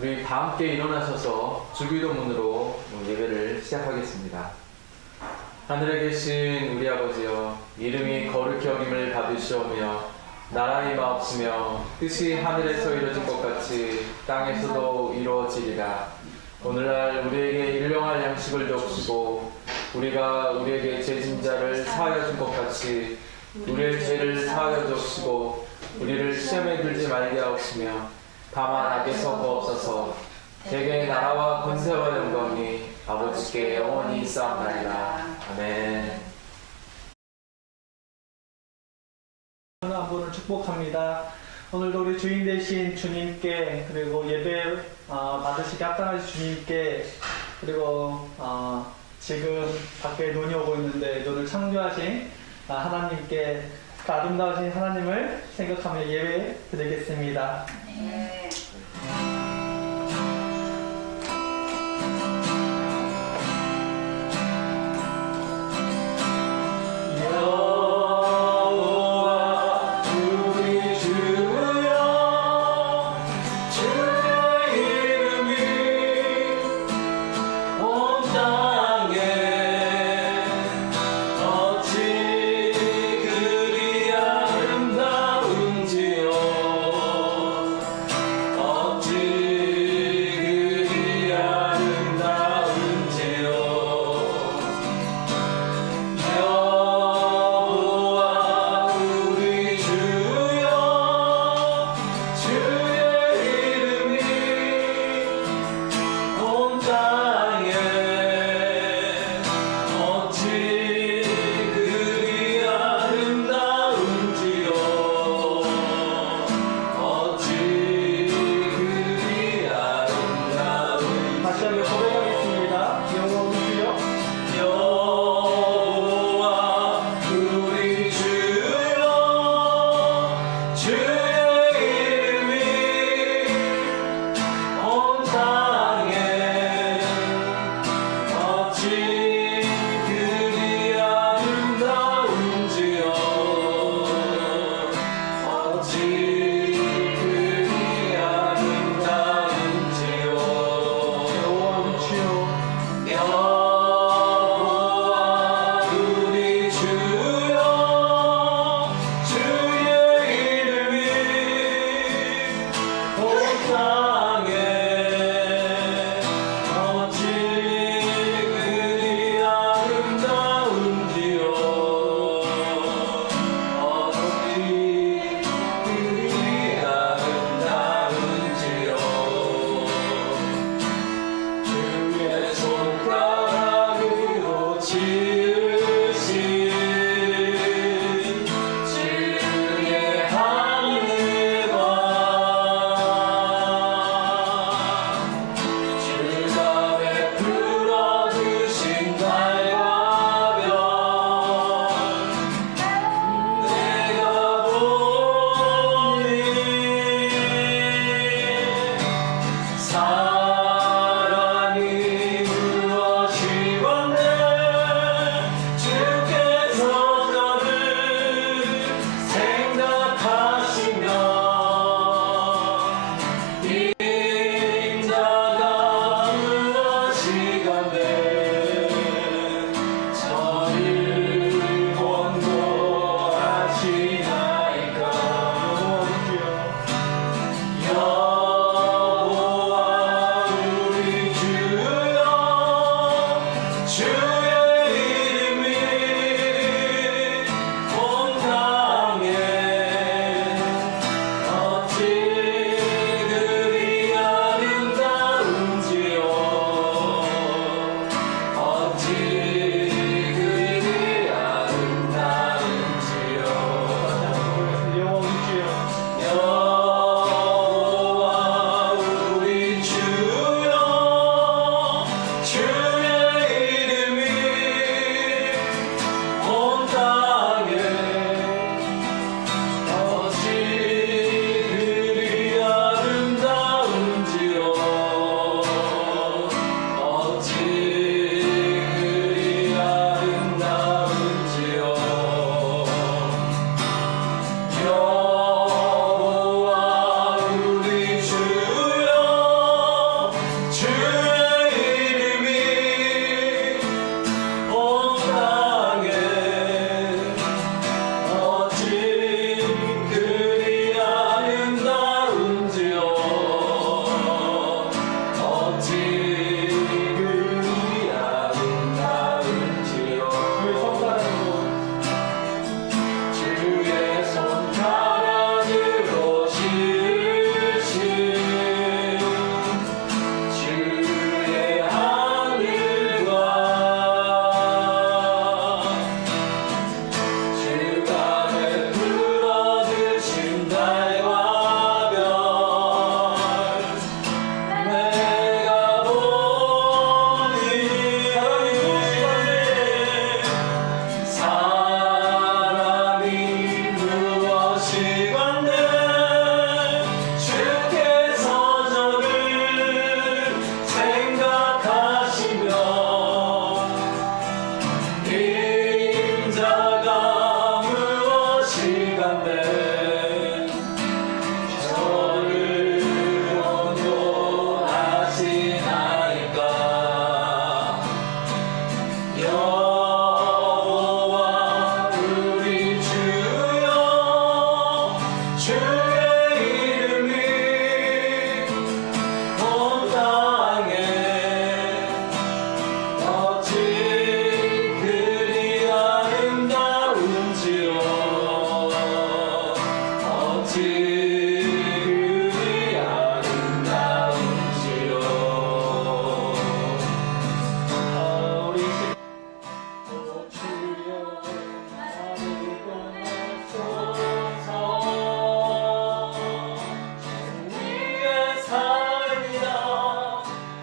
우리 다 함께 일어나셔서 주기도문으로 예배를 시작하겠습니다. 하늘에 계신 우리 아버지여, 이름이 거룩히 여김을 받으시오며 나라의 마옵시며 뜻이 하늘에서 이루어진 것 같이 땅에서도 이루어지리라. 오늘날 우리에게 일용할 양식을 주옵시고 우리가 우리에게 죄진 자를 사하여 준 것 같이 우리의 죄를 사하여 주옵시고 우리를 시험에 들지 말게 하옵시며 다만 악에서 구하옵소서. 대개 나라와 권세와 영광이 아버지께 영원히 있사옵나이다. 아멘. 한 분을 축복합니다. 오늘도 우리 주인 되신 주님께, 그리고 예배 받으시게 합당하신 주님께, 그리고 지금 밖에 눈이 오고 있는데 눈을 창조하신 하나님께, 그 아름다우신 하나님을 생각하며 예배 드리겠습니다. 네. 어찌 그리 아름다운지요. 주의 이름이 온 땅에 어찌 그리 아름다운지요. 어찌 그리 아름다운지요. 우리 오 주여 나를 보내소서. 주 위에 살리라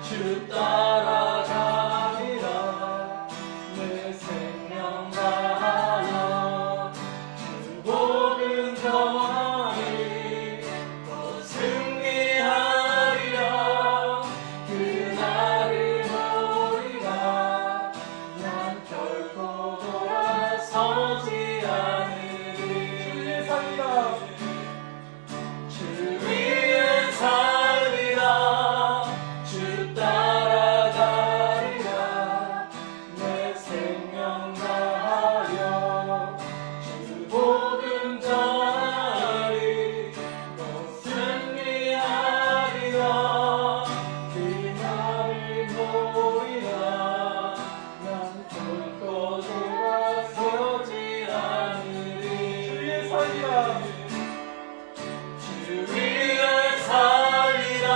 주 따라가리라 내 생명 다하여 주 복음 전하리 또 승리하리라 그날을 보리라 난 결코 돌아서지 않으리. 주의 살리라 주 위에 살리라 주 따라가리라 내 생명 다하여 주 복음 전하리 또 승리하리라 그날을 보리라 난 결코 돌아서지 않으리. 주의 살리라 주 위에 살리라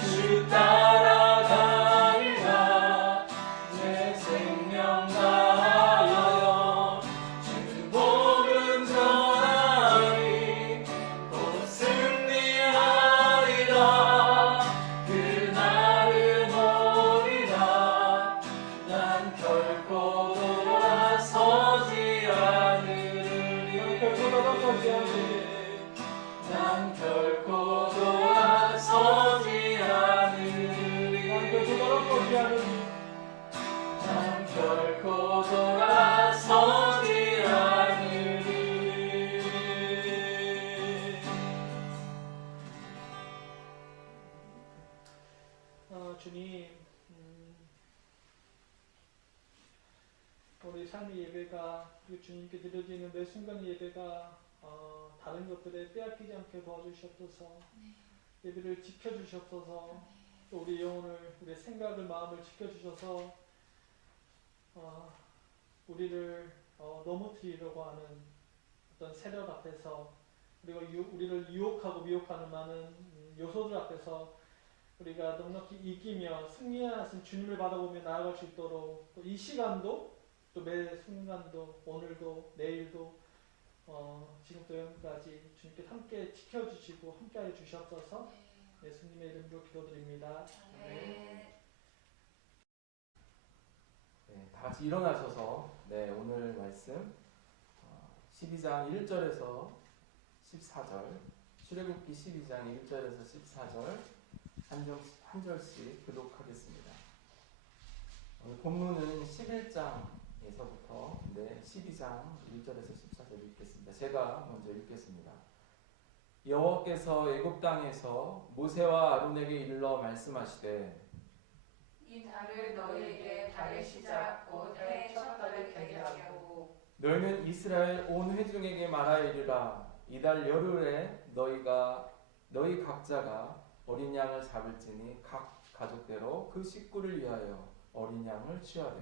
주 따라가리라 내 생명 다하여 주 복음 전하리 또 승리하리라 그날을 보리라 난 결코 돌아서지 않으리. 난 결코 돌아서지 않으리. 난 결코 돌아서지 않으리. 주님, 우리 삶의 예배가 그리고 주님께 드려지는 매 순간의 예배가 다른 것들에 빼앗기지 않게 도와주시옵소서. 예배를 지켜주시옵소서. 또 우리 영혼을, 우리의 생각을, 마음을 지켜주셔서 우리를 넘어뜨리려고 하는 어떤 세력 앞에서 그리고 우리를 유혹하고 미혹하는 많은 요소들 앞에서 우리가 넉넉히 이기며 승리하신 주님을 바라보며 나아갈 수 있도록 또 이 시간도 또 매 순간도 오늘도 내일도 지금부터 영까지 주님께 함께 지켜주시고 함께하여 주시옵소서. 예수님의 이름으로 기도드립니다. 네, 다 같이 일어나셔서 오늘 말씀 12장 1절에서 14절 출애굽기 12장 1절에서 14절 한 절씩 교독하겠습니다. 오늘 본문은 11장에서부터 12장 1절에서 14절 읽겠습니다. 제가 먼저 읽겠습니다. 여호와께서 애굽 땅에서 모세와 아론에게 일러 말씀하시되 이 달을 너희에게 달의 시작 곧 해의 첫 달을 되게 하고 너희는 이스라엘 온 회중에게 말하이르라. 이달 열흘에 너희 각자가 어린 양을 잡을지니 각 가족대로 그 식구를 위하여 어린 양을 취하되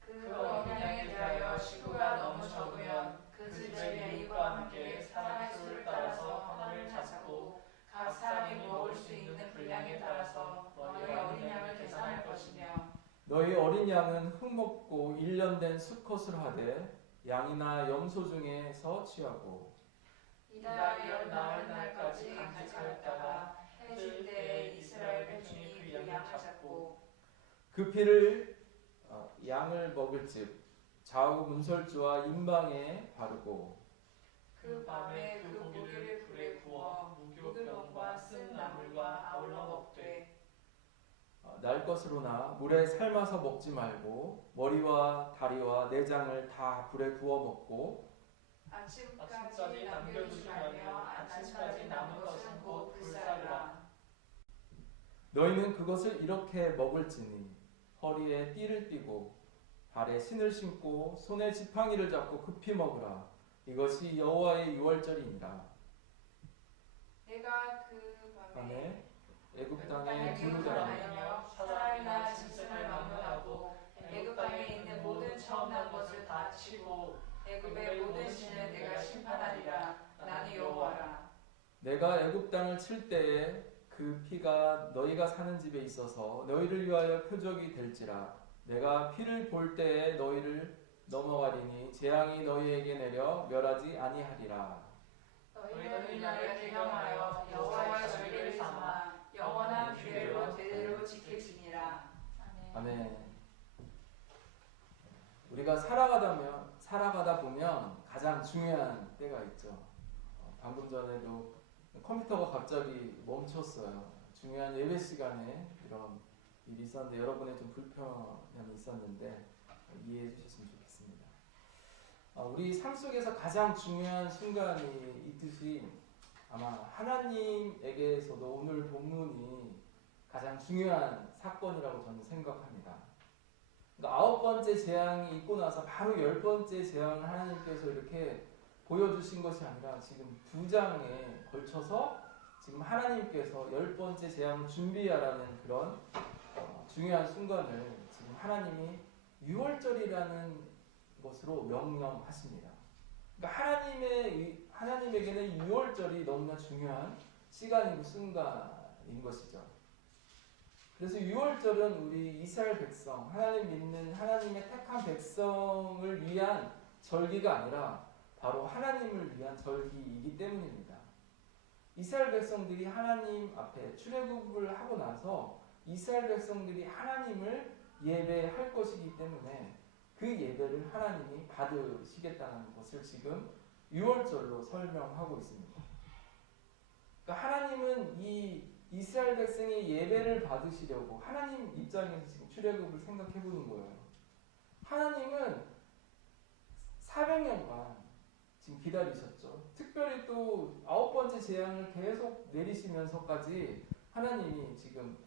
그 어린 양에 대하여 식구가 너무 적으면 그 집의 레위와 함께 사람의 수를 따라서 하나를 잡고 각 사람이 먹을 수 있는 분량에 따라서 너희 어린 양을 계산할 것이며 너희 어린 양은 흙먹고 1년 된 수컷을 하되 양이나 염소 중에서 취하고 이달 열 나흘 날까지 간직하였다가 해질 때에 이스라엘 회중이 그 양을 잡고 그 피를 양을 먹을 집 좌우 문설주와 임방에 바르고 그 밤에 그 고기를 불에 구워 무교병과 쓴 나물과 아울러 먹되 날 것으로나 물에 삶아서 먹지 말고 머리와 다리와 내장을 다 불에 구워 먹고 아침까지 남겨두지 말며 아침까지 남은 것은 곧 불살이라. 너희는 그것을 이렇게 먹을지니 허리에 띠를 띠고 발에 신을 신고 손에 지팡이를 잡고 급히 먹으라. 이것이 여호와의 유월절이니라. 내가 그 밤에 밤에 애굽 땅에 땅에 두루 두루를 다니며 다니며 사람이나 짐승을 막론하고 애굽 땅에 있는 모든 처음 난 것을 다 치고 애굽의 모든 신을 내가 심판하리라. 나는 여호와라. 내가 애굽 땅을 칠 때에 그 피가 너희가 사는 집에 있어서 너희를 위하여 표적이 될지라. 내가 피를 볼 때에 너희를 넘어가리니 재앙이 너희에게 내려 멸하지 아니하리라. 너희는 이 날을 기념하여 여호와의 절기를 삼아 영원한 규례로 대대로 지킬지니라. 아멘. 우리가 살아가다 보면 가장 중요한 때가 있죠. 방금 전에도 컴퓨터가 갑자기 멈췄어요. 중요한 예배 시간에 이런 일이 있었는데 여러분의 좀 불편함이 있었는데 이해해 주셨으면 좋겠습니다. 우리 삶 속에서 가장 중요한 순간이 있듯이 아마 하나님에게서도 오늘 본문이 가장 중요한 사건이라고 저는 생각합니다. 그러니까 9번째 재앙이 있고 나서 바로 10번째 재앙을 하나님께서 이렇게 보여주신 것이 아니라 지금 2장에 걸쳐서 지금 하나님께서 10번째 재앙을 준비하라는 그런 중요한 순간을 지금 하나님이 유월절이라는 것으로 명령하십니다. 그러니까 하나님에게는 유월절이 너무나 중요한 시간이고 순간인 것이죠. 그래서 유월절은 우리 이스라엘 백성, 하나님 믿는 하나님의 택한 백성을 위한 절기가 아니라 바로 하나님을 위한 절기이기 때문입니다. 이스라엘 백성들이 하나님 앞에 출애굽을 하고 나서 이스라엘 백성들이 하나님을 예배할 것이기 때문에 그 예배를 하나님이 받으시겠다는 것을 지금 유월절로 설명하고 있습니다. 그러니까 하나님은 이 이스라엘 백성의 예배를 받으시려고 하나님 입장에서 지금 출애굽을 생각해 보는 거예요. 하나님은 400년간 지금 기다리셨죠. 특별히 또 9번째 재앙을 계속 내리시면서까지 하나님이 지금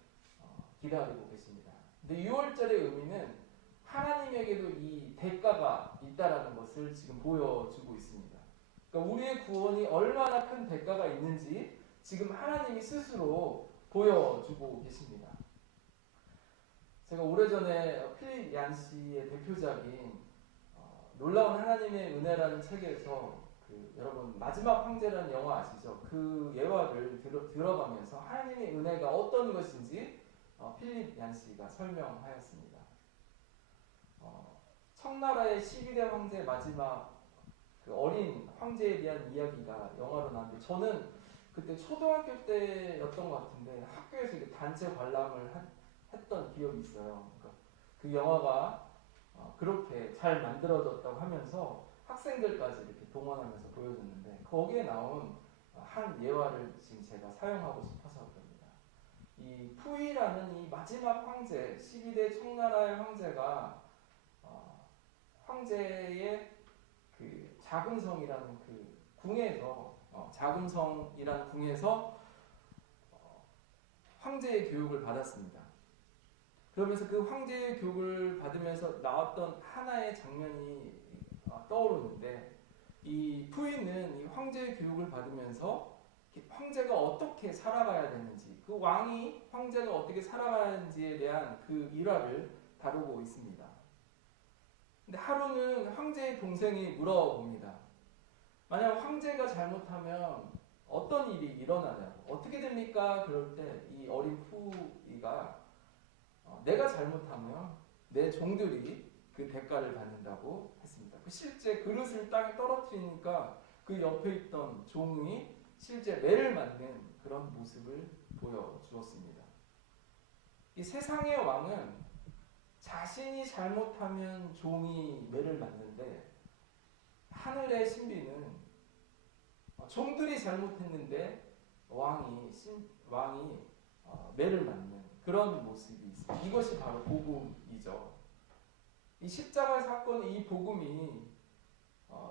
기다리고 계십니다. 근데 6월절의 의미는 하나님에게도 이 대가가 있다라는 것을 지금 보여주고 있습니다. 그러니까 우리의 구원이 얼마나 큰 대가가 있는지 지금 하나님이 스스로 보여주고 계십니다. 제가 오래전에 필립 얀시의 대표작인 놀라운 하나님의 은혜라는 책에서 여러분 마지막 황제라는 영화 아시죠? 그 예화를 들어가면서 하나님의 은혜가 어떤 것인지 필립 얀시가 설명하였습니다. 청나라의 12대 황제 마지막 그 어린 황제에 대한 이야기가 영화로 나왔는데 저는 그때 초등학교 때였던 것 같은데 학교에서 이렇게 단체 관람을 했던 기억이 있어요. 그러니까 그 영화가 그렇게 잘 만들어졌다고 하면서 학생들까지 이렇게 동원하면서 보여줬는데 거기에 나온 한 예화를 지금 제가 사용하고 싶어서 그럽니다. 이 푸이라는 이 마지막 황제, 12대 청나라의 황제가 황제의 그 자금성이라는 그 궁에서 자금성이라는 궁에서 황제의 교육을 받았습니다. 그러면서 그 황제의 교육을 받으면서 나왔던 하나의 장면이 떠오르는데 이 푸이는 이 황제의 교육을 받으면서 황제가 어떻게 살아가야 되는지 그 왕이 황제가 어떻게 살아가야 하는지에 대한 그 일화를 다루고 있습니다. 근데 하루는 황제의 동생이 물어봅니다. 만약 황제가 잘못하면 어떤 일이 일어나냐고 어떻게 됩니까? 그럴 때 이 어린 푸이가 내가 잘못하면 내 종들이 그 대가를 받는다고 했습니다. 실제 그릇을 땅에 떨어뜨리니까 그 옆에 있던 종이 실제 매를 맞는 그런 모습을 보여주었습니다. 이 세상의 왕은 자신이 잘못하면 종이 매를 맞는데 하늘의 신비는 종들이 잘못했는데 왕이 매를 맞는 그런 모습이 있습니다. 이것이 바로 복음이죠. 이 십자가 사건의 이 복음이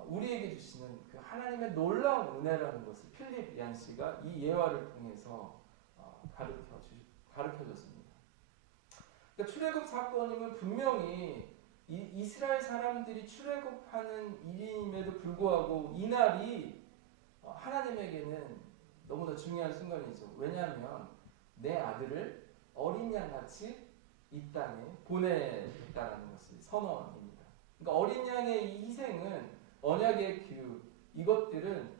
우리에게 주시는 그 하나님의 놀라운 은혜라는 것을 필립 얀시가 이 예화를 통해서 가르쳐 줬습니다. 그러니까 출애굽 사건이면 분명히 이스라엘 사람들이 출애굽하는 일임에도 불구하고 이 날이 하나님에게는 너무나 중요한 순간이죠. 왜냐하면 내 아들을 어린 양같이 이 땅에 보내겠다는 것이 선언입니다. 그러니까 어린 양의 이 희생은 언약의 규 이것들은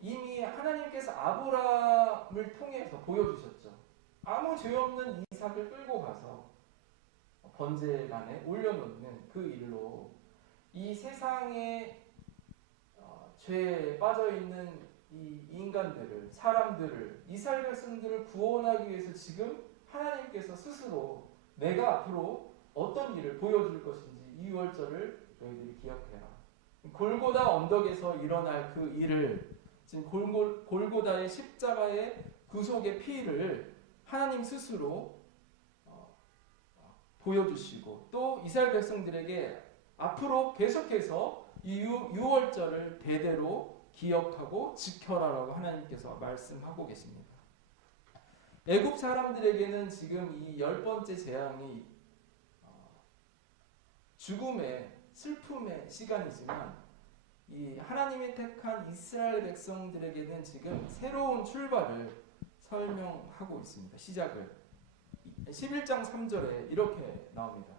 이미 하나님께서 아브라함을 통해서 보여주셨죠. 아무 죄 없는 이삭을 끌고 가서 번제간에 올려놓는 그 일로 이 세상에 죄에 빠져 있는 이 인간들을, 사람들을, 이스라엘 백성들을 구원하기 위해서 지금 하나님께서 스스로 내가 앞으로 어떤 일을 보여줄 것인지 이 유월절을 너희들이 기억해라. 골고다 언덕에서 일어날 그 일을 지금 골고다의 십자가의 구속의 피를 하나님 스스로 보여주시고 또 이스라엘 백성들에게 앞으로 계속해서 이 유월절을 대대로 기억하고 지켜라라고 하나님께서 말씀하고 계십니다. 애굽 사람들에게는 지금 이 10번째 재앙이 죽음의 슬픔의 시간이지만 이 하나님이 택한 이스라엘 백성들에게는 지금 새로운 출발을 설명하고 있습니다. 시작을 11장 3절에 이렇게 나옵니다.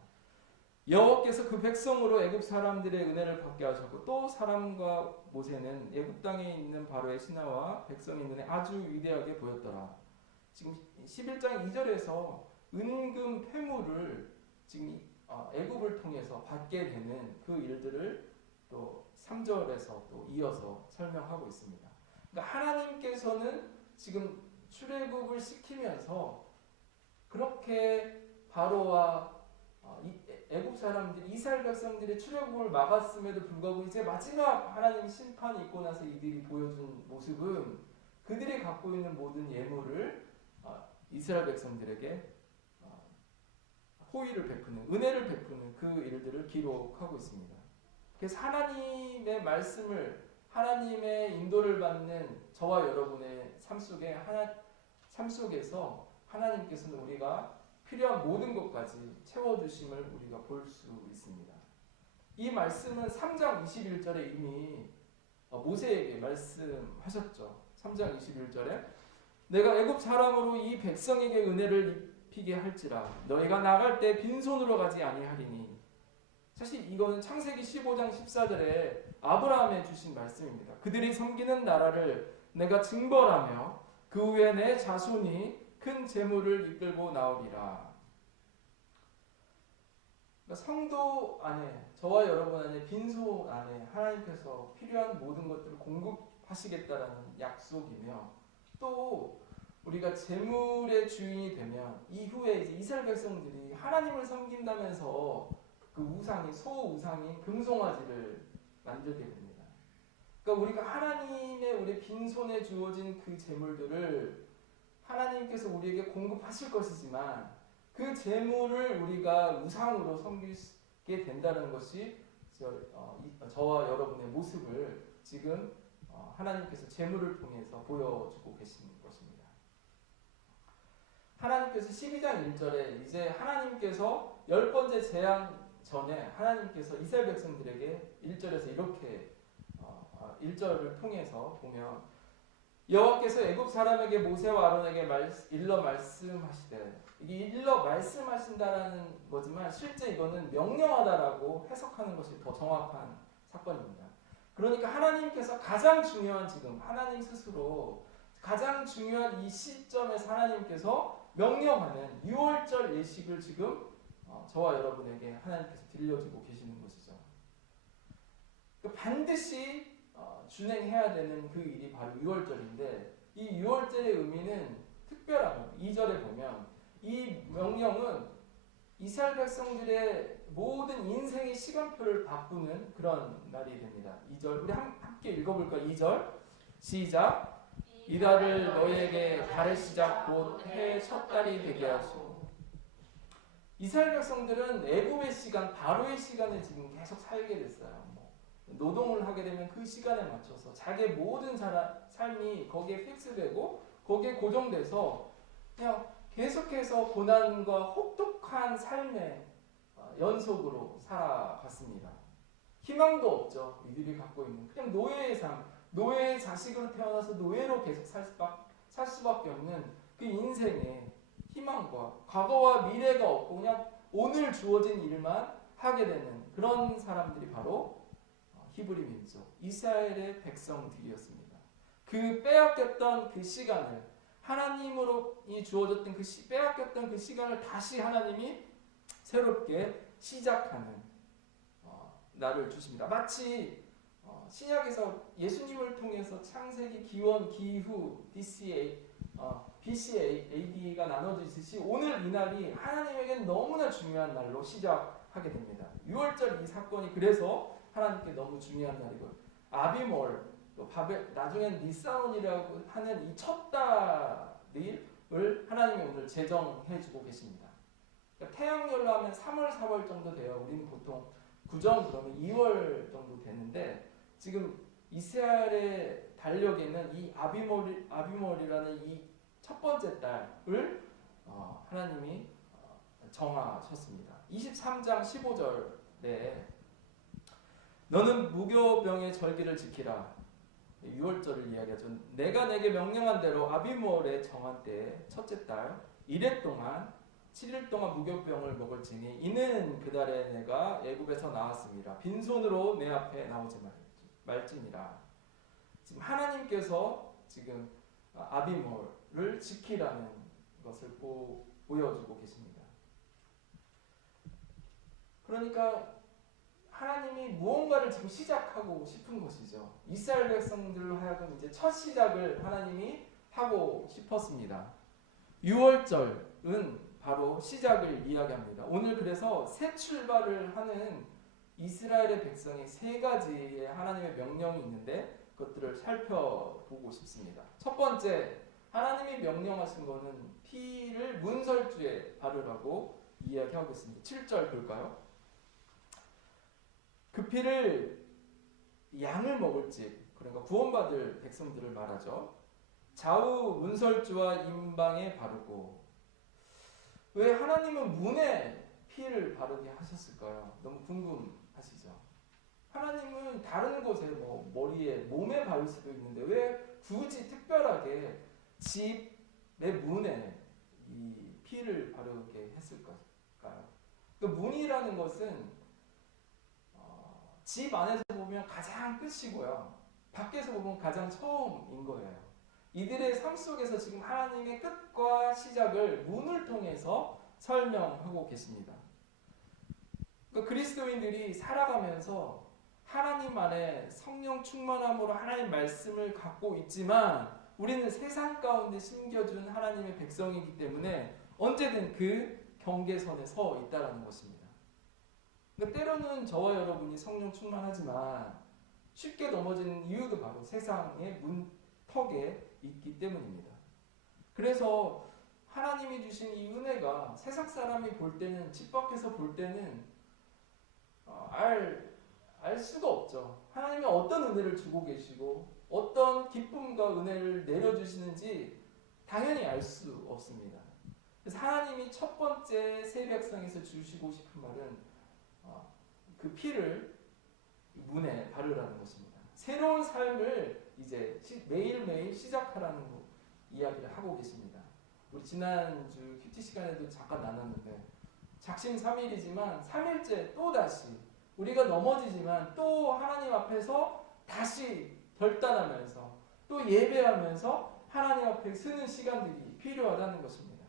여호와께서 그 백성으로 애굽 사람들의 은혜를 받게 하셨고 또 사람과 모세는 애굽 땅에 있는 바로의 신하와 백성의 눈에 아주 위대하게 보였더라. 지금 11장 2절에서 은금 패물을 지금 애굽을 통해서 받게 되는 그 일들을 또 3절에서 또 이어서 설명하고 있습니다. 그러니까 하나님께서는 지금 출애굽을 시키면서 그렇게 바로와 애굽 사람들이 이스라엘 백성들의 출애굽을 막았음에도 불구하고 이제 마지막 하나님 심판이 있고 나서 이들이 보여준 모습은 그들이 갖고 있는 모든 예물을 이스라엘 백성들에게 호의를 베푸는, 은혜를 베푸는 그 일들을 기록하고 있습니다. 그래서 하나님의 말씀을, 하나님의 인도를 받는 저와 여러분의 삶 속에서 하나님께서는 우리가 필요한 모든 것까지 채워주심을 우리가 볼 수 있습니다. 이 말씀은 3장 21절에 이미 모세에게 말씀하셨죠. 3장 21절에 내가 애굽 사람으로 이 백성에게 은혜를 입히게 할지라 너희가 나갈 때 빈손으로 가지 아니하리니. 사실 이거는 창세기 15장 14절에 아브라함에 주신 말씀입니다. 그들이 섬기는 나라를 내가 징벌하며 그 후에 내 자손이 큰 재물을 이끌고 나오리라. 그러니까 성도 안에, 저와 여러분 안에, 빈손 안에 하나님께서 필요한 모든 것들을 공급하시겠다라는 약속이며 또 우리가 재물의 주인이 되면 이후에 이제 이스라엘 백성들이 하나님을 섬긴다면서 그 우상이 소우상인 금송아지를 만들게 됩니다. 그러니까 우리가 하나님의 우리 빈손에 주어진 그 재물들을 하나님께서 우리에게 공급하실 것이지만 그 재물을 우리가 우상으로 섬기게 된다는 것이 저와 여러분의 모습을 지금 하나님께서 재물을 통해서 보여주고 계시는 것입니다. 하나님께서 12장 1절에 이제 하나님께서 10번째 재앙 전에 하나님께서 이스라엘 백성들에게 1절에서 이렇게 1절을 통해서 보면 여호와께서 애굽 사람에게 모세와 아론에게 일러 말씀하시되, 이게 일러 말씀하신다라는 거지만 실제 이거는 명령하다라고 해석하는 것이 더 정확한 사건입니다. 그러니까 하나님께서 가장 중요한 지금 하나님 스스로 가장 중요한 이 시점에서 하나님께서 명령하는 유월절 예식을 지금 저와 여러분에게 하나님께서 들려주고 계시는 것이죠. 반드시 준행해야 되는 그 일이 바로 유월절인데 이 유월절의 의미는 특별한 겁니다. 2절에 보면 이 명령은 이스라엘 백성들의 모든 인생의 시간표를 바꾸는 그런 날이 됩니다. 2절 우리 함께 읽어볼까? 2절 시작. 이달을 너희에게 달의 시작 곧 해의 첫 달이 되게 하시고. 이스라엘 백성들은 애굽의 시간, 바로의 시간에 지금 계속 살게 됐어요. 노동을 하게 되면 그 시간에 맞춰서 자기의 모든 삶이 거기에 픽스되고 거기에 고정돼서 그냥 계속해서 고난과 혹독한 삶에 연속으로 살아갔습니다. 희망도 없죠. 이들이 갖고 있는 그냥 노예의 삶, 노예의 자식으로 태어나서 노예로 계속 살 수밖에 없는 그 인생에 희망과 과거와 미래가 없고 그냥 오늘 주어진 일만 하게 되는 그런 사람들이 바로 히브리 민족, 이스라엘의 백성들이었습니다. 그 빼앗겼던 그 시간을 하나님으로 주어졌던 빼앗겼던 그 시간을 다시 하나님이 새롭게 시작하는 날을 주십니다. 마치 신약에서 예수님을 통해서 창세기, 기원, 기후, BCA, AD가 나눠지듯이 오늘 이 날이 하나님에게는 너무나 중요한 날로 시작하게 됩니다. 6월절 이 사건이 그래서 하나님께 너무 중요한 날이고 아비몰, 또 나중엔 니사온이라고 하는 이 첫 달을 하나님이 오늘 제정해주고 계십니다. 그러니까 태양열로 하면 3월, 4월 정도 돼요. 우리는 보통 구정 그러면 2월 정도 되는데 지금 이스라엘의 달력에는 이 아비몰이라는 이 첫 번째 달을 하나님이 정하셨습니다. 23장 15절에 너는 무교병의 절기를 지키라. 6월절을 이야기하죠. 내가 내게 명령한 대로 아비몰에 정한 때에 첫째 달 1회 동안 7일 동안 무교병을 먹을지니 이는 그날에 내가 애굽에서 나왔습니다. 빈손으로 내 앞에 나오지 말지니라. 지금 하나님께서 지금 아비몰을 지키라는 것을 보여주고 계십니다. 그러니까 하나님이 무언가를 지금 시작하고 싶은 것이죠. 이스라엘 백성들로 하여금 이제 첫 시작을 하나님이 하고 싶었습니다. 6월절은 바로 시작을 이야기합니다. 오늘 그래서 새 출발을 하는 이스라엘의 백성이 세 가지의 하나님의 명령이 있는데 그것들을 살펴보고 싶습니다. 첫 번째, 하나님이 명령하신 것은 피를 문설주에 바르라고 이야기하고 있습니다. 7절 볼까요? 그 피를 양을 먹을지, 그러니까 구원받을 백성들을 말하죠. 좌우 문설주와 임방에 바르고. 왜 하나님은 문에 피를 바르게 하셨을까요? 너무 궁금하시죠? 하나님은 다른 곳에 머리에 몸에 바를 수도 있는데 왜 굳이 특별하게 집의 문에 이 피를 바르게 했을까요? 그 문이라는 것은 집 안에서 보면 가장 끝이고요. 밖에서 보면 가장 처음인 거예요. 이들의 삶 속에서 지금 하나님의 끝과 시작을 문을 통해서 설명하고 계십니다. 그러니까 그리스도인들이 살아가면서 하나님 안에 성령 충만함으로 하나님 말씀을 갖고 있지만 우리는 세상 가운데 심겨준 하나님의 백성이기 때문에 언제든 그 경계선에 서 있다는 것입니다. 그러니까 때로는 저와 여러분이 성령 충만하지만 쉽게 넘어지는 이유도 바로 세상의 문턱에 있기 때문입니다. 그래서 하나님이 주신 이 은혜가 세상 사람이 볼 때는, 집 밖에서 볼 때는 알 수가 없죠. 하나님이 어떤 은혜를 주고 계시고 어떤 기쁨과 은혜를 내려주시는지 당연히 알 수 없습니다. 그래서 하나님이 첫 번째 새 백성에서 주시고 싶은 말은 그 피를 문에 바르라는 것입니다. 새로운 삶을 이제 매일매일 시작하라는 이야기를 하고 계십니다. 우리 지난주 큐티 시간에도 잠깐 나눴는데 작심 3일이지만 3일째 또 다시 우리가 넘어지지만 또 하나님 앞에서 다시 결단하면서 또 예배하면서 하나님 앞에 서는 시간들이 필요하다는 것입니다.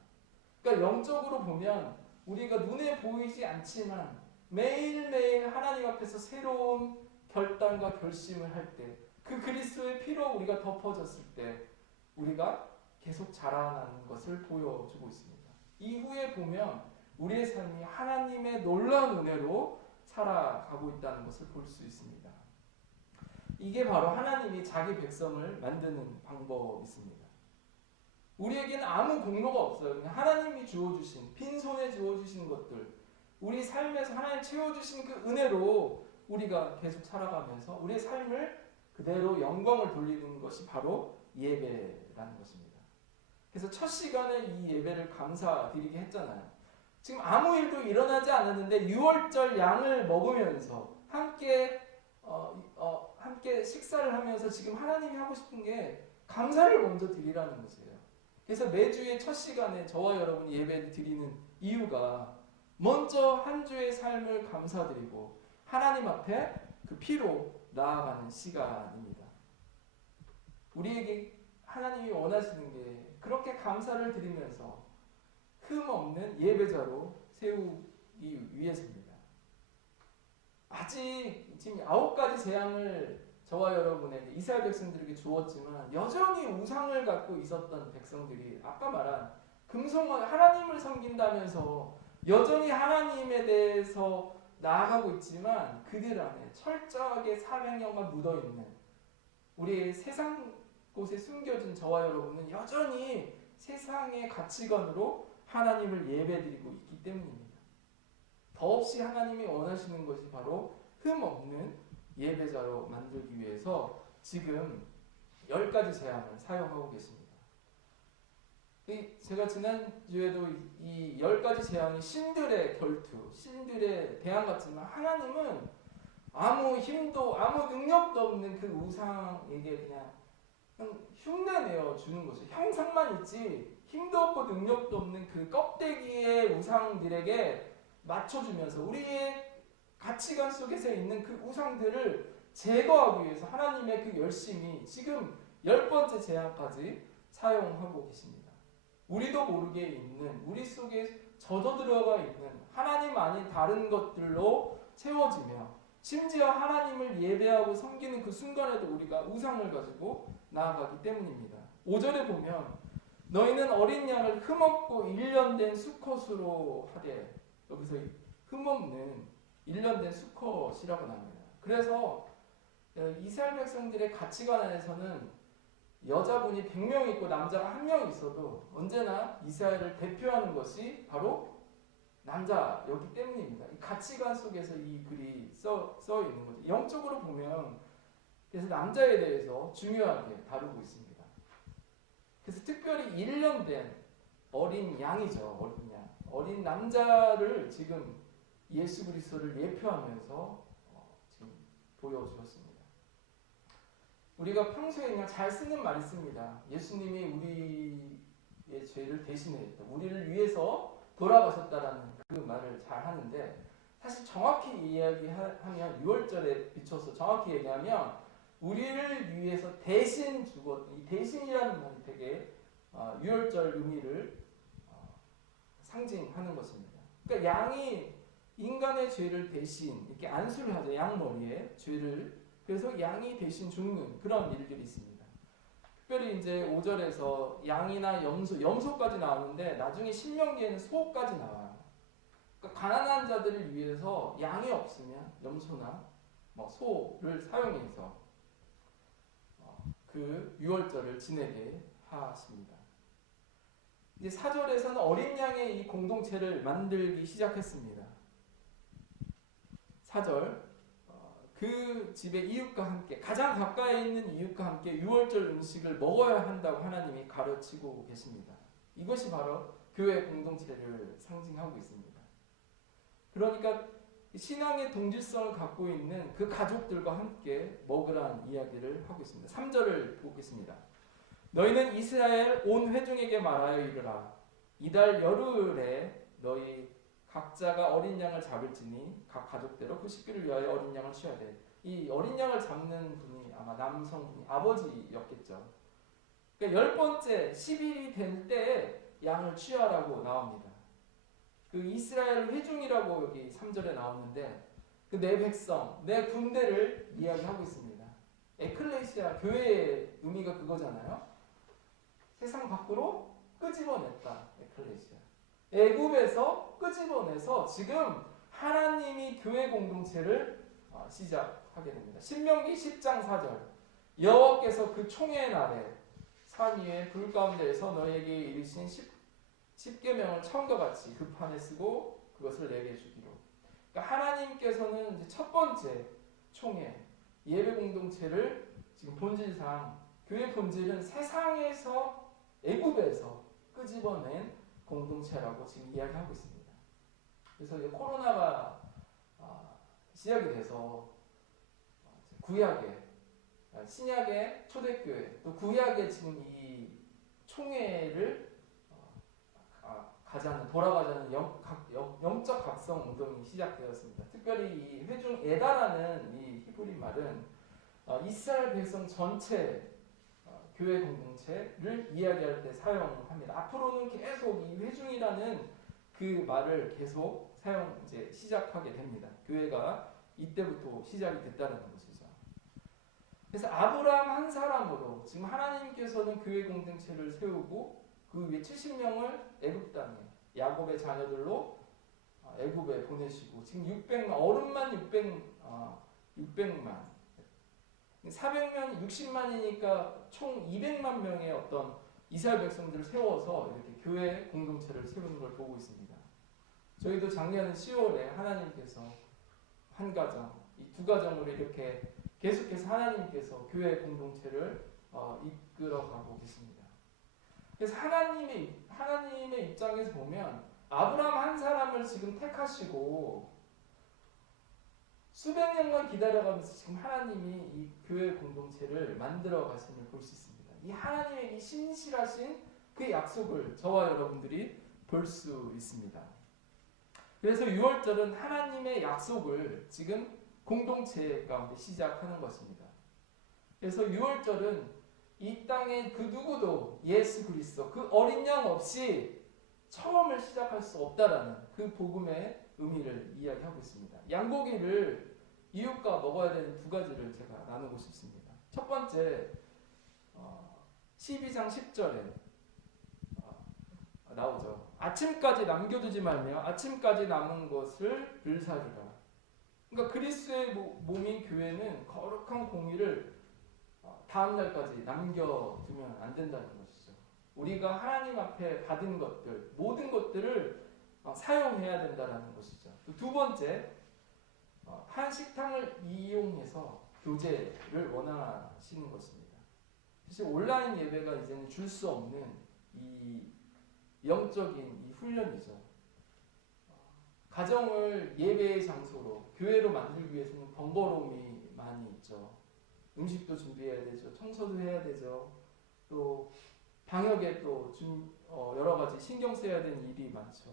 그러니까 영적으로 보면 우리가 눈에 보이지 않지만 매일매일 하나님 앞에서 새로운 결단과 결심을 할 때 그 그리스도의 피로 우리가 덮어졌을 때 우리가 계속 자라나는 것을 보여주고 있습니다. 이후에 보면 우리의 삶이 하나님의 놀라운 은혜로 살아가고 있다는 것을 볼 수 있습니다. 이게 바로 하나님이 자기 백성을 만드는 방법입니다. 우리에게는 아무 공로가 없어요. 그냥 하나님이 주어주신, 빈손에 주어주신 것들, 우리 삶에서 하나님 채워주신 그 은혜로 우리가 계속 살아가면서 우리의 삶을 그대로 영광을 돌리는 것이 바로 예배라는 것입니다. 그래서 첫 시간에 이 예배를 감사드리게 했잖아요. 지금 아무 일도 일어나지 않았는데 유월절 양을 먹으면서 함께 식사를 하면서 지금 하나님이 하고 싶은 게 감사를 먼저 드리라는 것이에요. 그래서 매주의 첫 시간에 저와 여러분이 예배를 드리는 이유가 먼저 한 주의 삶을 감사드리고 하나님 앞에 그 피로 나아가는 시간입니다. 우리에게 하나님이 원하시는 게 그렇게 감사를 드리면서 흠 없는 예배자로 세우기 위해서입니다. 아직 지금 9가지 재앙을 저와 여러분에게 이스라엘 백성들에게 주었지만 여전히 우상을 갖고 있었던 백성들이 아까 말한 금송아지 하나님을 섬긴다면서 여전히 하나님에 대해서 나아가고 있지만 그들 안에 철저하게 사명령과 묻어있는 우리의 세상 곳에 숨겨진 저와 여러분은 여전히 세상의 가치관으로 하나님을 예배드리고 있기 때문입니다. 더없이 하나님이 원하시는 것이 바로 흠 없는 예배자로 만들기 위해서 지금 10가지 제안을 사용하고 계십니다. 제가 지난주에도 이 10가지 제안이 신들의 결투, 신들의 대항 같지만 하나님은 아무 힘도 아무 능력도 없는 그 우상에게 그냥 흉내내어 주는 거죠. 형상만 있지 힘도 없고 능력도 없는 그 껍데기의 우상들에게 맞춰주면서 우리의 가치관 속에서 있는 그 우상들을 제거하기 위해서 하나님의 그 열심이 지금 10번째 제안까지 사용하고 계십니다. 우리도 모르게 있는 우리 속에 젖어 들어가 있는 하나님 아닌 다른 것들로 채워지며 심지어 하나님을 예배하고 섬기는 그 순간에도 우리가 우상을 가지고 나아가기 때문입니다. 5절에 보면 너희는 어린 양을 흠없고 1년 된 수컷으로 하되 여기서 흠없는 1년 된 수컷이라고 나옵니다. 그래서 이스라엘 백성들의 가치관 안에서는 여자분이 100명 있고 남자가 1명 있어도 언제나 이스라엘을 대표하는 것이 바로 남자였기 때문입니다. 이 가치관 속에서 이 글이 써 있는 거죠. 영적으로 보면 그래서 남자에 대해서 중요하게 다루고 있습니다. 그래서 특별히 1년 된 어린 양이죠. 어린 양. 어린 남자를 지금 예수 그리스도를 예표하면서 지금 보여주었습니다. 우리가 평소에 그냥 잘 쓰는 말 있습니다. 예수님이 우리의 죄를 대신했다. 우리를 위해서 돌아가셨다라는 그 말을 잘 하는데 사실 정확히 이야기하면 6월절에 비춰서 정확히 얘기하면 우리를 위해서 대신 죽었. 이 대신이라는 말이 되게 6월절 의미를 상징하는 것입니다. 그러니까 양이 인간의 죄를 대신 이렇게 안수를 하죠. 양 머리에 죄를 그래서 양이 대신 죽는 그런 일들이 있습니다. 특별히 이제 5절에서 양이나 염소까지 나오는데 나중에 신명기에는 소까지 나와요. 그러니까 가난한 자들을 위해서 양이 없으면 염소나 소를 사용해서 그 유월절을 지내게 하십니다. 이제 4절에서는 어린 양의 이 공동체를 만들기 시작했습니다. 4절 그 집의 이웃과 함께 가장 가까이 있는 이웃과 함께 유월절 음식을 먹어야 한다고 하나님이 가르치고 계십니다. 이것이 바로 교회 공동체를 상징하고 있습니다. 그러니까 신앙의 동질성을 갖고 있는 그 가족들과 함께 먹으라는 이야기를 하고 있습니다. 3절을 보겠습니다. 너희는 이스라엘 온 회중에게 말하여 이르라. 이달 열흘에 너희 각자가 어린 양을 잡을지니 각 가족대로 그 식구를 위하여 어린 양을 취하야 돼. 이 어린 양을 잡는 분이 아마 남성분이 아버지였겠죠. 그러니까 10번째 10일이 될 때에 양을 취하라고 나옵니다. 그 이스라엘 회중이라고 여기 3절에 나오는데 그 내 백성, 내 군대를 이야기하고 있습니다. 에클레시아, 교회의 의미가 그거잖아요. 세상 밖으로 끄집어냈다. 에클레시아. 애굽에서 끄집어내서 지금 하나님이 교회 공동체를 시작하게 됩니다. 신명기 10장 4절 여호와께서 그 총회 날에 산 위에 불 가운데에서 너에게 이르신 10계명을 처음과 같이 그 판에 쓰고 그것을 내게 주기로. 그러니까 하나님께서는 이제 첫 번째 총회 예배 공동체를 지금 본질상 교회 본질은 세상에서 애굽에서 끄집어낸 공동체라고 지금 이야기하고 있습니다. 그래서 이제 코로나가 시작이 돼서 구약의 신약의 초대교회 또 구약의 지금 이 총회를 돌아가자는 영적 각성 운동이 시작되었습니다. 특별히 이 회중 에다라는 이 히브리 말은 이스라엘 백성 전체 교회 공동체를 이야기할 때 사용합니다. 앞으로는 계속 이 회중이라는 그 말을 계속 시작하게 됩니다. 교회가 이때부터 시작이 됐다는 것이죠. 그래서 아브라함 한 사람으로 지금 하나님께서는 교회 공동체를 세우고 그 위에 70명을 애굽 땅에 야곱의 자녀들로 애굽에 보내시고 지금 600만 어른만 600만 400명 60만이니까 총 200만 명의 어떤 이스라엘 백성들을 세워서 이렇게 교회 공동체를 세우는 걸 보고 있습니다. 저희도 작년 10월에 하나님께서 한 가정, 이 두 가정으로 이렇게 계속해서 하나님께서 교회 공동체를 이끌어가고 계십니다. 그래서 하나님의 입장에서 보면 아브라함 한 사람을 지금 택하시고 수백 년간 기다려가면서 지금 하나님이 이 교회 공동체를 만들어 가심을 볼 수 있습니다. 이 하나님의 이 신실하신 그 약속을 저와 여러분들이 볼 수 있습니다. 그래서 6월절은 하나님의 약속을 지금 공동체 가운데 시작하는 것입니다. 그래서 6월절은 이 땅에 그 누구도 예수 그리스도 그 어린 양 없이 처음을 시작할 수 없다라는 그 복음의 의미를 이야기하고 있습니다. 양고기를 이웃과 먹어야 되는 두 가지를 제가 나누고 싶습니다. 첫 번째 12장 10절에 나오죠. 아침까지 남겨두지 말며 아침까지 남은 것을 불사르라. 그러니까 그리스도의 몸인 교회는 거룩한 공의를 다음 날까지 남겨두면 안 된다는 것이죠. 우리가 하나님 앞에 받은 것들 모든 것들을 사용해야 된다는 것이죠. 두 번째, 한 식당을 이용해서 교제를 원하시는 것입니다. 사실 온라인 예배가 이제는 줄 수 없는 이 영적인 이 훈련이죠. 가정을 예배의 장소로 교회로 만들기 위해서는 번거로움이 많이 있죠. 음식도 준비해야 되죠. 청소도 해야 되죠. 또 방역에 또 여러 가지 신경 써야 되는 일이 많죠.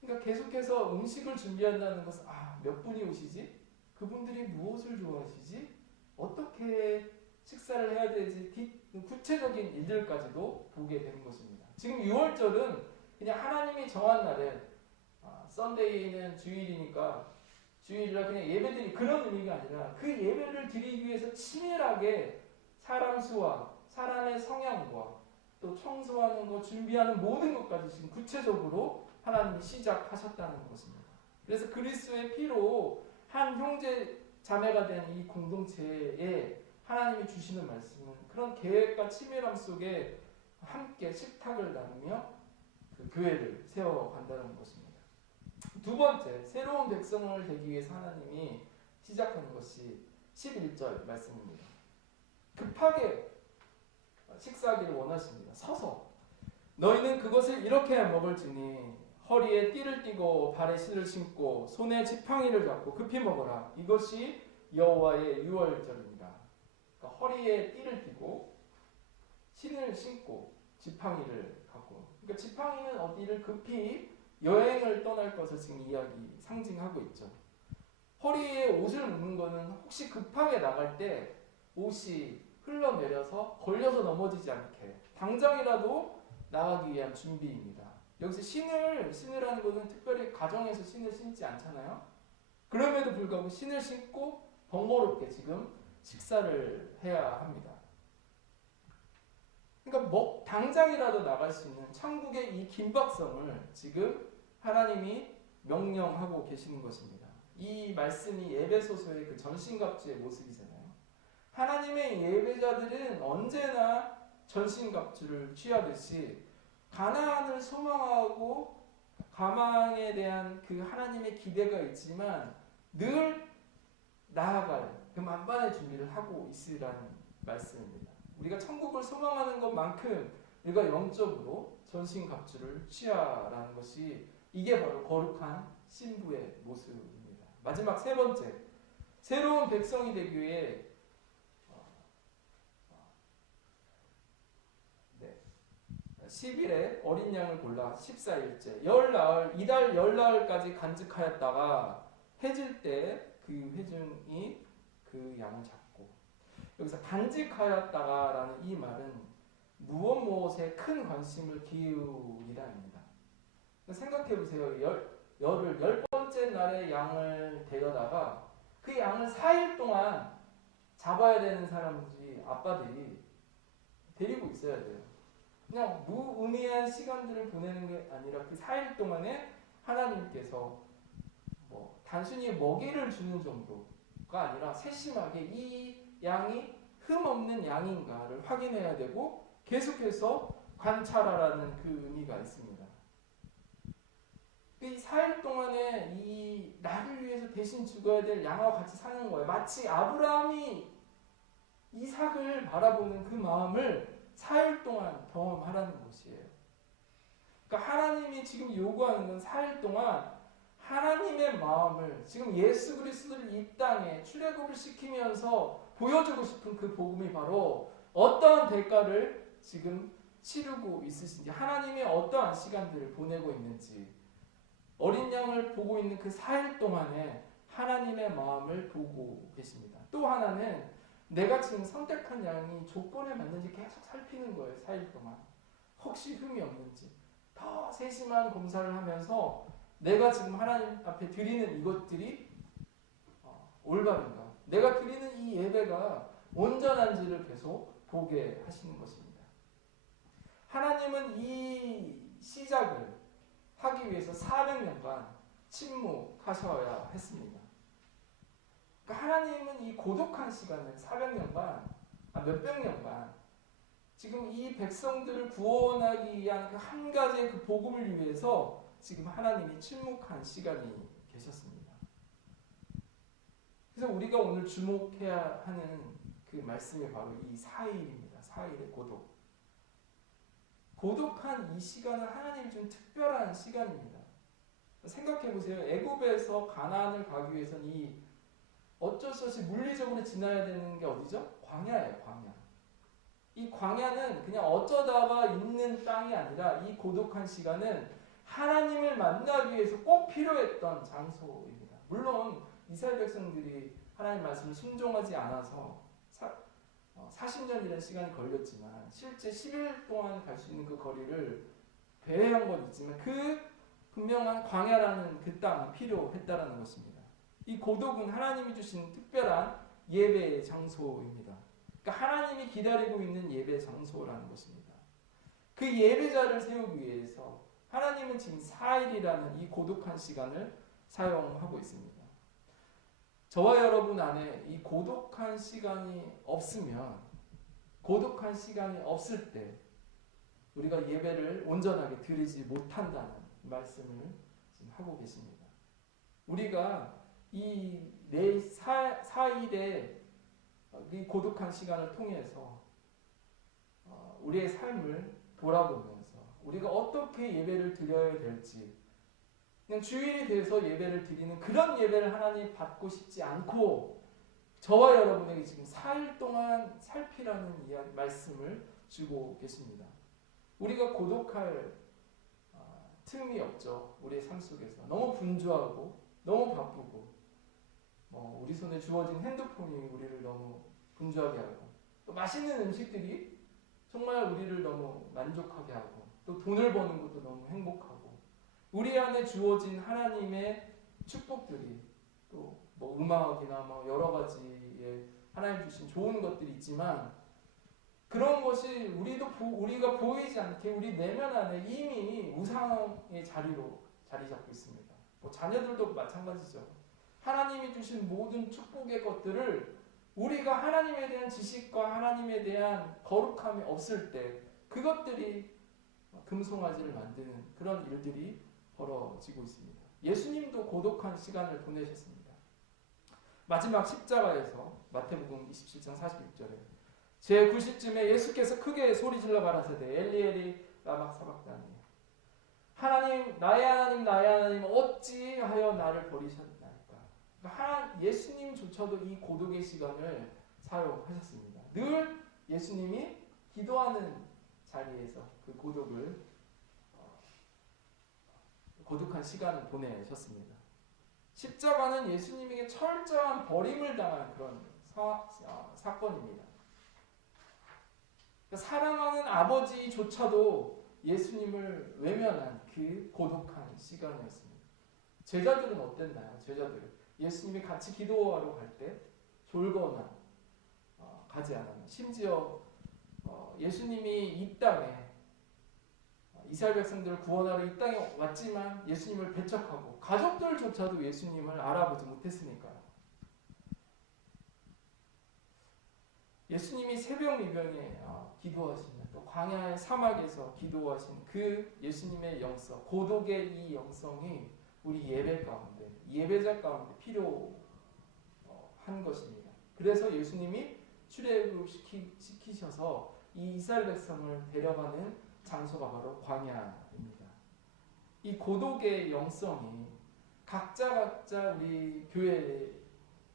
그러니까 계속해서 음식을 준비한다는 것은 몇 분이 오시지? 그분들이 무엇을 좋아하시지? 어떻게 식사를 해야 되지? 구체적인 일들까지도 보게 되는 것입니다. 지금 6월절은 그냥 하나님이 정한 날에 썬데이는 주일이니까 주일이라 그냥 예배드리 그런 의미가 아니라 그 예배를 드리기 위해서 치밀하게 사람 수와 사람의 성향과 또 청소하는 것, 준비하는 모든 것까지 지금 구체적으로 하나님이 시작하셨다는 것입니다. 그래서 그리스도의 피로 한 형제 자매가 된 이 공동체에 하나님이 주시는 말씀은 그런 계획과 치밀함 속에 함께 식탁을 나누며 그 교회를 세워간다는 것입니다. 두 번째, 새로운 백성을 되기 위해서 하나님이 시작하는 것이 11절 말씀입니다. 급하게 식사하기를 원하십니다. 서서 너희는 그것을 이렇게 먹을지니 허리에 띠를 띠고 발에 실을 신고 손에 지팡이를 잡고 급히 먹어라. 이것이 여호와의 유월절입니다. 그러니까 허리에 띠를 띠고 신을 신고 지팡이를 갖고, 그러니까 지팡이는 어디를 급히 여행을 떠날 것을 지금 상징하고 있죠. 허리에 옷을 묶는 것은 혹시 급하게 나갈 때 옷이 흘러내려서 걸려서 넘어지지 않게 당장이라도 나가기 위한 준비입니다. 여기서 신을 신으라는 것은 특별히 가정에서 신을 신지 않잖아요. 그럼에도 불구하고 신을 신고 번거롭게 지금 식사를 해야 합니다. 그러니까 당장이라도 나갈 수 있는 천국의 이 긴박성을 지금 하나님이 명령하고 계시는 것입니다. 이 말씀이 에베소서의 그 전신갑주의 모습이잖아요. 하나님의 예배자들은 언제나 전신갑주를 취하듯이 가나안을 소망하고 가망에 대한 그 하나님의 기대가 있지만 늘 나아갈 그 만반의 준비를 하고 있으라는 말씀입니다. 우리가 천국을 소망하는 것만큼 우리가 영적으로 전신갑주를 취하라는 것이 이게 바로 거룩한 신부의 모습입니다. 마지막 세 번째, 새로운 백성이 되기 위해 10일에 어린 양을 골라 14일째 열나흘 이달 열나흘까지 간직하였다가 해질 때 그 회중이 그 양을 잡고, 여기서 간직하였다가라는 이 말은 무엇에 큰 관심을 기울이라입니다. 생각해 보세요. 열 번째 날에 양을 데려다가 그 양을 4일 동안 잡아야 되는 사람들이, 아빠들이 데리고 있어야 돼요. 그냥 무의미한 시간들을 보내는 게 아니라 그 4일 동안에 하나님께서 단순히 먹이를 주는 정도가 아니라 세심하게 이 양이 흠없는 양인가를 확인해야 되고 계속해서 관찰하라는 그 의미가 있습니다. 이 4일 동안에 이 나를 위해서 대신 죽어야 될 양과 같이 사는 거예요. 마치 아브라함이 이삭을 바라보는 그 마음을 4일 동안 경험하라는 것이에요. 그러니까 하나님이 지금 요구하는 건 4일 동안 하나님의 마음을, 지금 예수 그리스도를 이 땅에 출애굽을 시키면서 보여주고 싶은 그 복음이 바로 어떠한 대가를 지금 치르고 있으신지, 하나님의 어떠한 시간들을 보내고 있는지, 어린 양을 보고 있는 그 4일 동안에 하나님의 마음을 보고 계십니다. 또 하나는 내가 지금 선택한 양이 조건에 맞는지 계속 살피는 거예요. 4일 동안 혹시 흠이 없는지 더 세심한 검사를 하면서 내가 지금 하나님 앞에 드리는 이것들이 올바른가, 내가 드리는 이 예배가 온전한지를 계속 보게 하시는 것입니다. 하나님은 이 시작을 하기 위해서 400년간 침묵하셔야 했습니다. 그러니까 하나님은 이 고독한 시간을 400년간, 몇백 년간 지금 이 백성들을 구원하기 위한 그 한 가지의 그 복음을 위해서 지금 하나님이 침묵한 시간이 계셨습니다. 그래서 우리가 오늘 주목해야 하는 그 말씀이 바로 이 4일입니다. 4일의 고독. 고독한 이 시간은 하나님이 준 특별한 시간입니다. 생각해 보세요. 애굽에서 가나안을 가기 위해서는 이 어쩔 수 없이 물리적으로 지나야 되는 게 어디죠? 광야예요, 광야. 이 광야는 그냥 어쩌다가 있는 땅이 아니라 이 고독한 시간은 하나님을 만나기 위해서 꼭 필요했던 장소입니다. 물론 이스라엘 백성들이 하나님 말씀을 순종하지 않아서 40년이라는 시간이 걸렸지만 실제 10일 동안 갈 수 있는 그 거리를 배회한 건 있지만 그 분명한 광야라는 그 땅이 필요했다라는 것입니다. 이 고독은 하나님이 주신 특별한 예배의 장소입니다. 그러니까 하나님이 기다리고 있는 예배 장소라는 것입니다. 그 예배자를 세우기 위해서 하나님은 지금 4일이라는 이 고독한 시간을 사용하고 있습니다. 저와 여러분 안에 이 고독한 시간이 없으면, 고독한 시간이 없을 때 우리가 예배를 온전하게 드리지 못한다는 말씀을 지금 하고 계십니다. 우리가 이 4일의 이 고독한 시간을 통해서 우리의 삶을 돌아보면서 우리가 어떻게 예배를 드려야 될지, 그냥 주일이 돼서 예배를 드리는 그런 예배를 하나님 받고 싶지 않고 저와 여러분에게 지금 4일 동안 살피라는 말씀을 주고 계십니다. 우리가 고독할 틈이 없죠. 우리의 삶 속에서 너무 분주하고 너무 바쁘고 우리 손에 주어진 핸드폰이 우리를 너무 분주하게 하고, 또 맛있는 음식들이 정말 우리를 너무 만족하게 하고, 또 돈을 버는 것도 너무 행복하고, 우리 안에 주어진 하나님의 축복들이 또 음악이나 여러 가지의 하나님 주신 좋은 것들이 있지만, 그런 것이 우리가 보이지 않게 우리 내면 안에 이미 우상의 자리로 자리 잡고 있습니다. 자녀들도 마찬가지죠. 하나님이 주신 모든 축복의 것들을 우리가 하나님에 대한 지식과 하나님에 대한 거룩함이 없을 때 그것들이 금송아지를 만드는 그런 일들이 벌어지고 있습니다. 예수님도 고독한 시간을 보내셨습니다. 마지막 십자가에서 마태복음 27장 41절에 제 90쯤에 예수께서 크게 소리질러 가라사대 엘리 엘리 라마 사박다니, 하나님, 나의 하나님 어찌하여 나를 버리셨나이까. 예수님조차도 이 고독의 시간을 사용하셨습니다. 늘 예수님이 기도하는 자리에서 그 고독한 시간을 보내셨습니다. 십자가는 예수님에게 철저한 버림을 당한 그런 사건입니다. 사랑하는 아버지조차도 예수님을 외면한 그 고독한 시간이었습니다. 제자들은 어땠나요? 제자들은 예수님이 같이 기도하러 갈 때 졸거나 가지 않았나요? 심지어 예수님이 이 땅에 이스라엘 백성들을 구원하러 이 땅에 왔지만 예수님을 배척하고 가족들조차도 예수님을 알아보지 못했으니까요. 예수님이 새벽 미병에 기도하시는 또 광야의 사막에서 기도하신 그 예수님의 영성, 고독의 이 영성이 우리 예배자 가운데 필요한 것입니다. 그래서 예수님이 출애굽시키셔서 이 이스라엘 백성을 데려가는 장소가 바로 광야입니다. 이 고독의 영성이 각자 우리 교회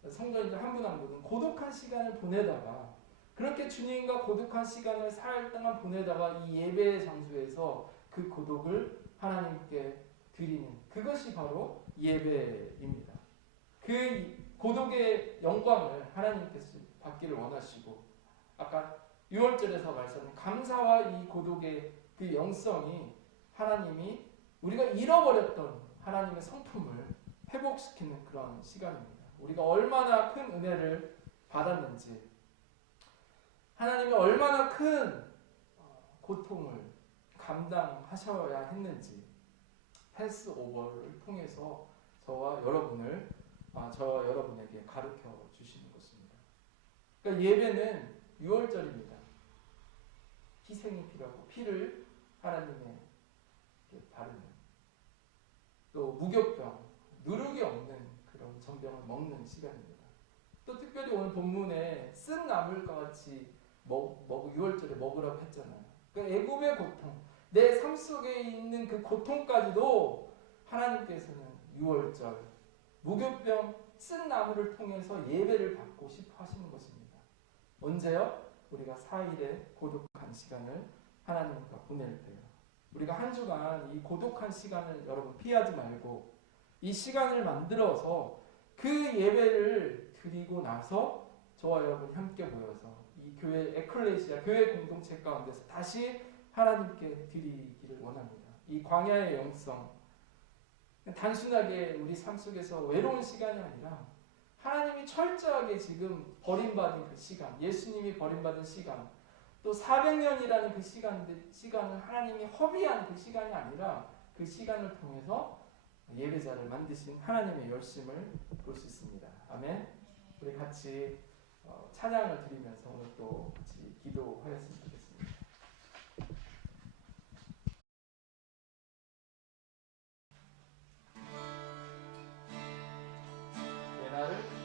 성도님들 한 분 한 분은 고독한 시간을 보내다가 그렇게 주님과 고독한 시간을 4일 동안 보내다가 이 예배 장소에서 그 고독을 하나님께 드리는 그것이 바로 예배입니다. 그 고독의 영광을 하나님께서 받기를 원하시고 아까 6월절에서 말씀하신 감사와 이 고독의 그 영성이 하나님이 우리가 잃어버렸던 하나님의 성품을 회복시키는 그런 시간입니다. 우리가 얼마나 큰 은혜를 받았는지 하나님이 얼마나 큰 고통을 감당하셔야 했는지 패스오버를 통해서 저와 여러분에게 가르쳐 주시는 것입니다. 그러니까 예배는 6월절입니다. 희생이 필요하고 피를 하나님의 바르는 또 무교병, 누룩이 없는 그런 전병을 먹는 시간입니다. 또 특별히 오늘 본문에 쓴 나물과 같이 6월절에 먹으라고 했잖아요. 그러니까 애굽의 고통, 내 삶 속에 있는 그 고통까지도 하나님께서는 6월절 무교병 쓴 나물을 통해서 예배를 받고 싶어 하시는 것입니다. 언제요? 우리가 4일의 고독한 시간을 하나님과 보낼 때요. 우리가 한 주간 이 고독한 시간을 여러분 피하지 말고 이 시간을 만들어서 그 예배를 드리고 나서 저와 여러분이 함께 모여서 이 교회 에클레시아 교회 공동체 가운데서 다시 하나님께 드리기를 원합니다. 이 광야의 영성 단순하게 우리 삶 속에서 외로운 시간이 아니라 하나님이 철저하게 지금 버림받은 그 시간, 예수님이 버림받은 시간, 또 400년이라는 그 시간을 하나님이 허비한 그 시간이 아니라 그 시간을 통해서 예배자를 만드신 하나님의 열심을 볼 수 있습니다. 아멘. 우리 같이 찬양을 드리면서 오늘 또 같이 기도하였으면 좋겠습니다. 왜 나를 깊은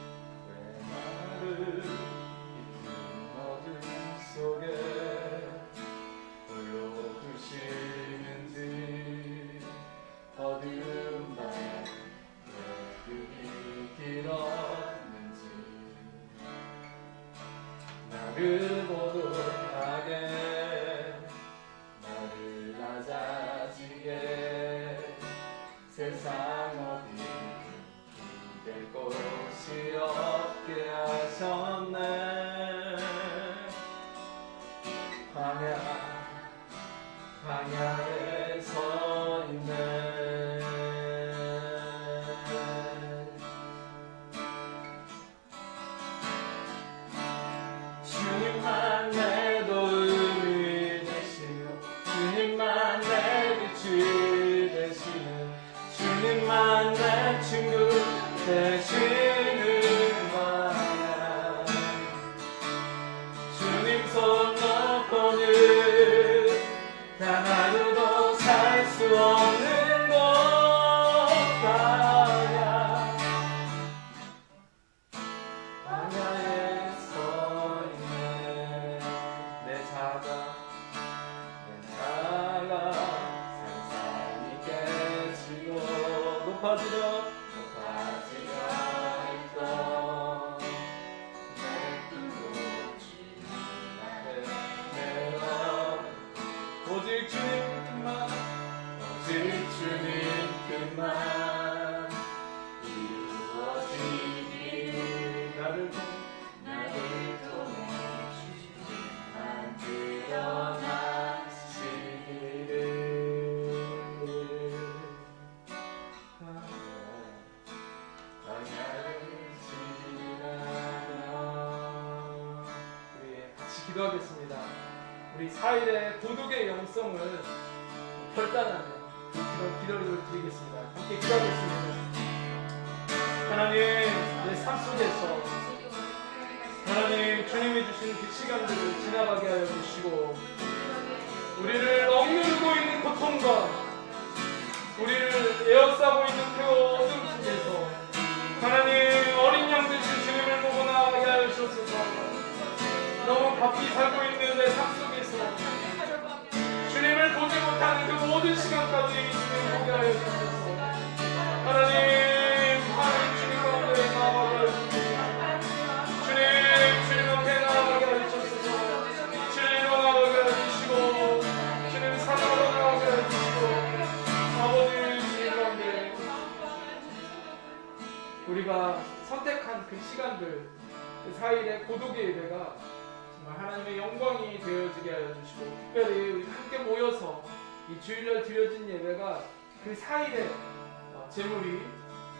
어둠 속에 홀로 두시는지 어둠 밤 왜 길었는지 나를 고독하게 나를 낮아지게 세상 어디 기댈 곳이 없게 하셨네. 광야에 서 있네. 주님만 내 도움이 되시며 주님만 내 빛이 되시며 주님만 내 친구 되시는 광야 주님 손 놓고는 단 하루도 살 수 없는 것 광야에 서 있네. 같이 기도하겠습니다. 우리 4일의 고독의 영성을 결단하는 그런 기도를 드리겠습니다. 함께 기도하겠습니다. 하나님, 내 삶 속에서 하나님 주님이 주신 그 시간들을 지나가게 하여 주시고 우리를 억누르고 있는 고통과 우리를 에워싸고 있는 그 어둠 속에서 하나님 어린 양 되신 주님을 보고 나아가게 하여 주옵소서. 너무 바삐 살고 있는 내 삶 속에서 주님을 보지 못하는 그 모든 시간까지 주님 보게 하여 주옵소서. 하나님 주님 가운데 나아가게 하여 주옵소서. 주님 앞에 나아가게 하여 주옵소서. 주님으로 나아가게 하여 주시고 주님 사랑으로 나아가게 하여 주시고 아버지 주님 가운데 우리가 선택한 그 시간들 그 4일의 고독의 예배가 정말 하나님의 영광이 되어지게 하여 주시고 특별히 우리 함께 모여서 이 주일날 드려진 예배가 그 4일의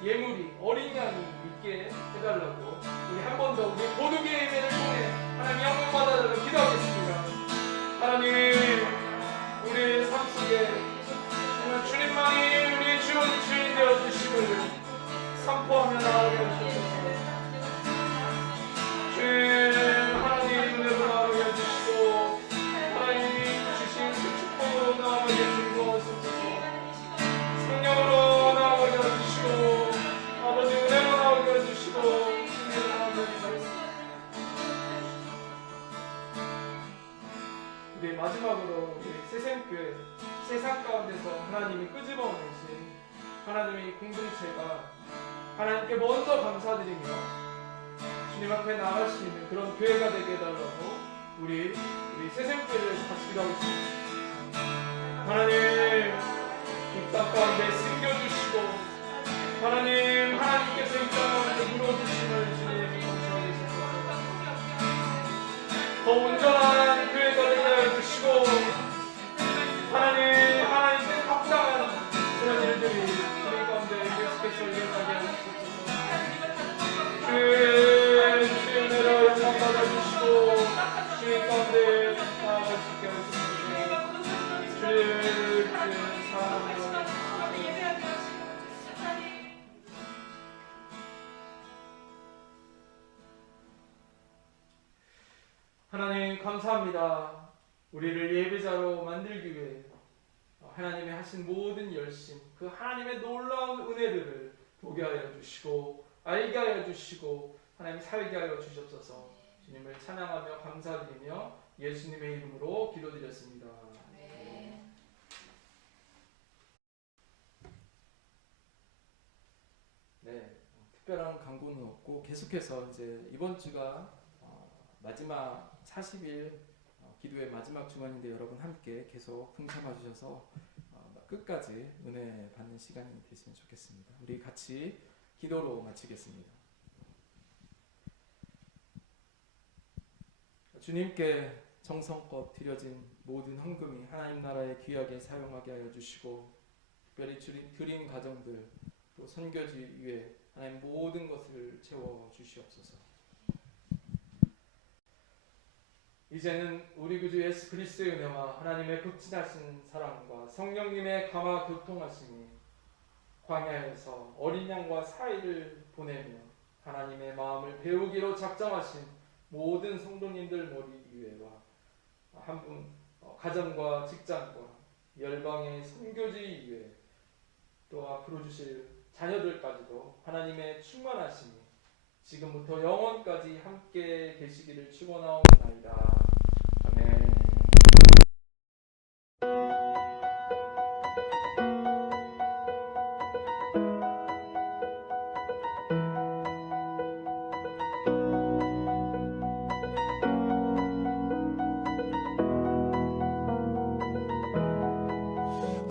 예물이 어린 양이 있게 해달라고 우리 한 번 더 우리 고독의 예배를 통해 하나님 영광 받아달라고 기도하겠습니다. 하나님 우리의 삶 속에 정말 주님만이 우리의 주인 되어 주심을 선포하며 나아가게 하시옵소서. 주님 하나님 은혜로 나아가게 해주시고 하나님 주신 그 축복으로 나아가게 해주시옵소서. 성령으로 나아가게 해주시고 아버지 은혜로 나아가게 해주시고 주님으로 나아가게 해주시옵소서. 우리 마지막으로 우리 새샘교회 세상 가운데서 하나님이 끄집어내신 하나님의 공동체가 하나님께 먼저 감사드리며 주님 앞에 나아갈 수 있는 그런 교회가 되게 해달라고 우리 새샘교회를 같이 기도하겠습니다. 하나님 이 땅 가운데 숨겨주시고 하나님 하나님께서 이 땅 가운데 물어주심을 주님 감사하게 해주셔서 더 온전한 교회가 되게 해주시고 하나님께 합당한 그런 일들이 우리 가운데 계속해서 일어나게 하시옵소서. 주의 은혜로 영광 받아주시고 주의 가운데 나아갈 수 있게 하시옵소서. 주의 사랑으로 하나님 감사합니다. 우리를 예배자로 만들기 위해 하나님의 하신 모든 열심 그 하나님의 놀라운 은혜들을 보게 하여 주시고 알게 하여 주시고 하나님 살게 하여 주시옵소서. 주님을 찬양하며 감사드리며 예수님의 이름으로 기도드렸습니다. 네, 특별한 광고는 없고 계속해서 이제 이번 주가 마지막 40일 기도의 마지막 주간인데 여러분 함께 계속 동참해 주셔서 끝까지 은혜 받는 시간이 되시면 좋겠습니다. 우리 같이 기도로 마치겠습니다. 주님께 정성껏 드려진 모든 헌금이 하나님 나라에 귀하게 사용하게 하여 주시고 특별히 드린 가정들 또 선교지 위에 하나님 모든 것을 채워 주시옵소서. 이제는 우리 구주 예수 그리스도의 은혜와 하나님의 극진하신 사랑과 성령님의 감화 교통하심이 광야에서 어린 양과 사이를 보내며 하나님의 마음을 배우기로 작정하신 모든 성도님들 머리 위에와 한 분 가정과 직장과 열방의 선교지 위에 또 앞으로 주실 자녀들까지도 하나님의 충만하심이 지금부터 영원까지 함께 계시기를 축원하옵나이다. 아멘.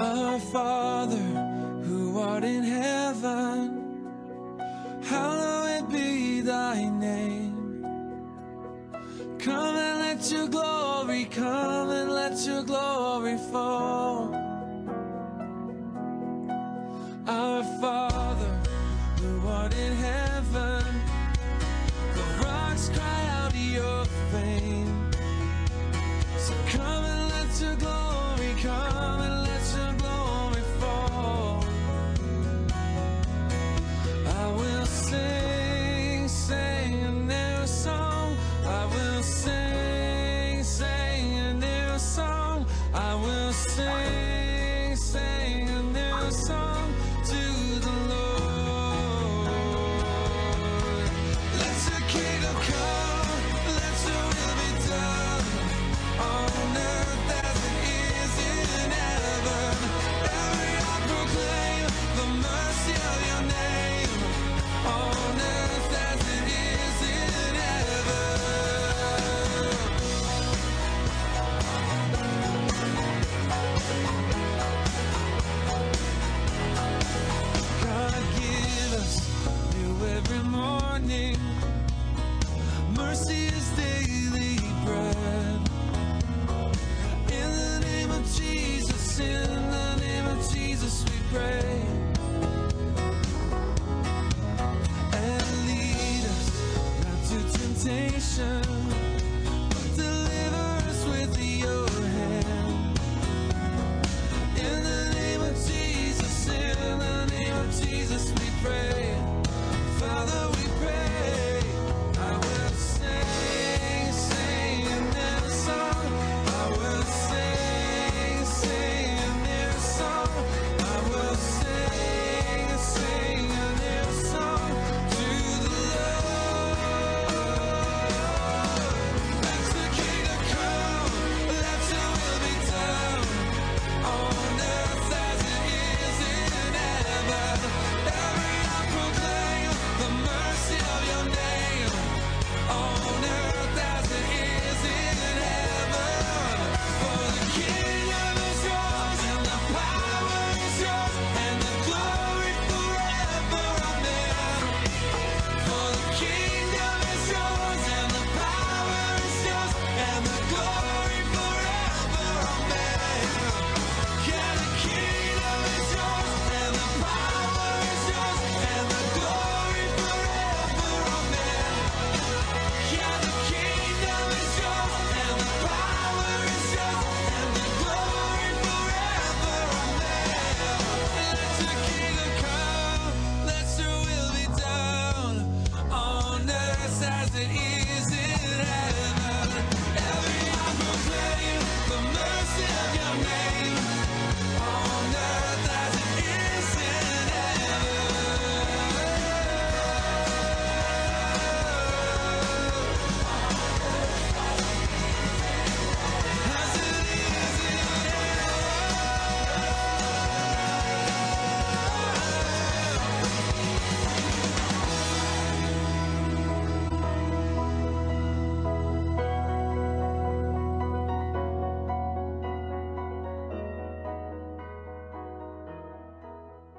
Our Father, who art in heaven, hallowed be thy name. Come and let your glory, come and let your glory fall. Our Father, who art in heaven, the rocks cry out your fame. to glory.